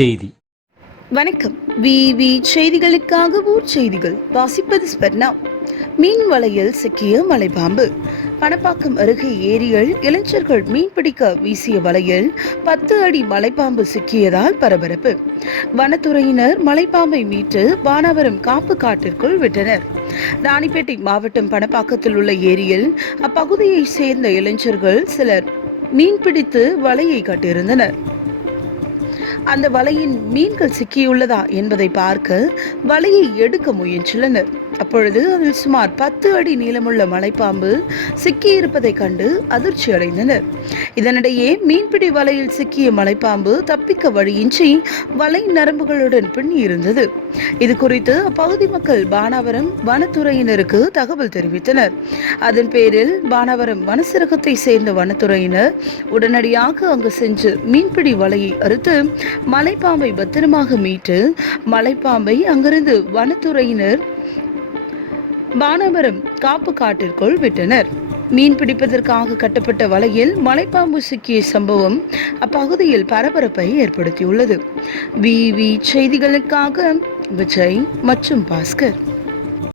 செய்தி. வணக்கம். விவி செய்திகளுக்காக ஊர் செய்திகள் வாசிப்பது ஸ்பர்ணா மீன் வலையில் சிக்கிய மலைப்பாம்பு பணப்பாக்கம் அருகே ஏரியில் இளைஞர்கள் மீன்பிடிக்க வீசிய வலையில் பத்து அடி மலைப்பாம்பு சிக்கியதால் பரபரப்பு. வனத்துறையினர் மலைப்பாம்பை மீட்டு வானவரம் காப்பு காட்டிற்குள் விட்டனர். ராணிப்பேட்டை மாவட்டம் பணப்பாக்கத்தில் உள்ள ஏரியில் அப்பகுதியைச் சேர்ந்த இளைஞர்கள் சிலர் மீன்பிடித்து வலையை கட்டியிருந்தனர். அந்த வலையின் மீன்கள் சிக்கியுள்ளதா என்பதை பார்க்க வலையை எடுக்க முயன்றுள்ளனர் அப்பொழுது அதில் சுமார் பத்து அடி நீளமுள்ள மலைப்பாம்பு சிக்கியிருப்பதைக் கண்டு அதிர்ச்சி அடைந்தனர். இதனிடையே மீன்பிடி வலையில் சிக்கிய மலைப்பாம்பு தப்பிக்க வழியின்றி வலை நரம்புகளுடன் பின்னி இருந்தது இது குறித்து அப்பகுதி மக்கள் பானாவரம் வனத்துறையினருக்கு தகவல் தெரிவித்தனர். அதன் பேரில் பானாவரம் வனசிறகத்தை சேர்ந்த வனத்துறையினர் உடனடியாக அங்கு சென்று மீன்பிடி வலையை அறுத்து மலைப்பாம்பை பத்திரமாக மீட்டு மலைப்பாம்பை அங்கிருந்து வனத்துறையினர் பானவரம் காப்பு காட்டிற்குள் விட்டனர். மீன் பிடிப்பதற்காக கட்டப்பட்ட வலையில் மலைப்பாம்பு சிக்கிய சம்பவம் அப்பகுதியில் பரபரப்பை ஏற்படுத்தியுள்ளது. விவி செய்திகளுக்காக விஜய் மற்றும் பாஸ்கர்.